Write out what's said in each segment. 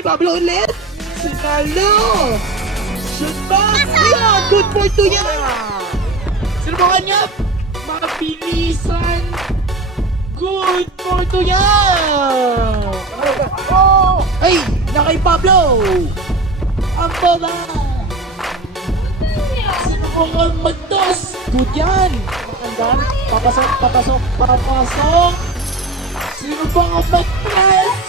kay Pablo ulit. Sinalo. Shoot ba? Yan! Good for 2 yan! Sino ba kanya? Mabilisan. Good for 2 yan! Oh! Ay! Na kay Pablo! Ang bola! Sino ba nga magtos? Good yan! Maganda. Papasok, papasok, papasok! Sino ba nga mag-press?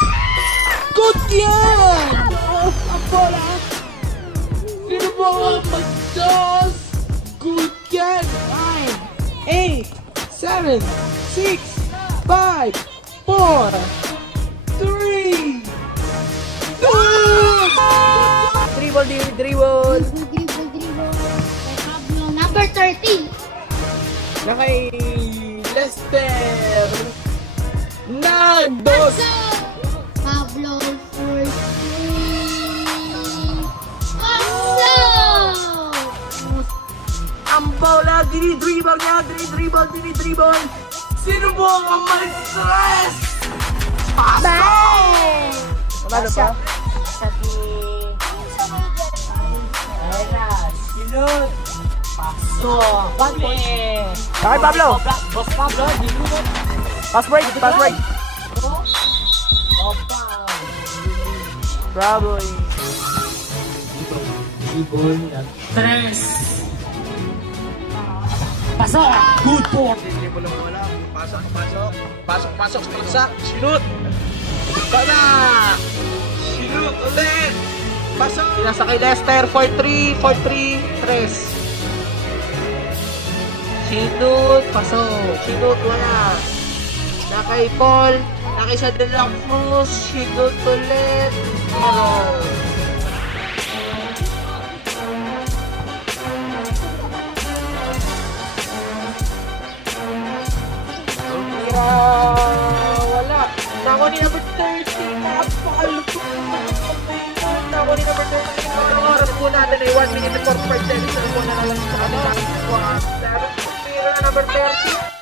Good yan! Ang bola! Sino ba nga mag-toss? Good yan! 9, 8, 7, 6, 5, 4, 3, good! Dribble, dribble! Number 30. Na kay Lester! Nagdos! Pablo 14. Ang bola, dinidribble niya, dinidribble. Sino mo ang mag-stress? Pasok! Wala ba? Sinod! Pasok! 1 point! Okay, Pablo! Boss Pablo, dinidribble. Pass break, pass break! Opa! Bravo! Tres! Pasok! Good point! Hindi mo lang wala. Pasok. Shoot! Baba! Shoot ulit! Pasok! Pinasa kay Lester, 4-3, 3. Sinut, pasok. Sinut, wala. Na kay Paul, na kay sa De La Cruz, sinut ulit. Pero... wala. Nako ni number 30, napakalupot. Nako ni number 30, ang oras po natin ay 1 minute and 45 seconds. Ano po na lang sa kanila. Meron na number 30.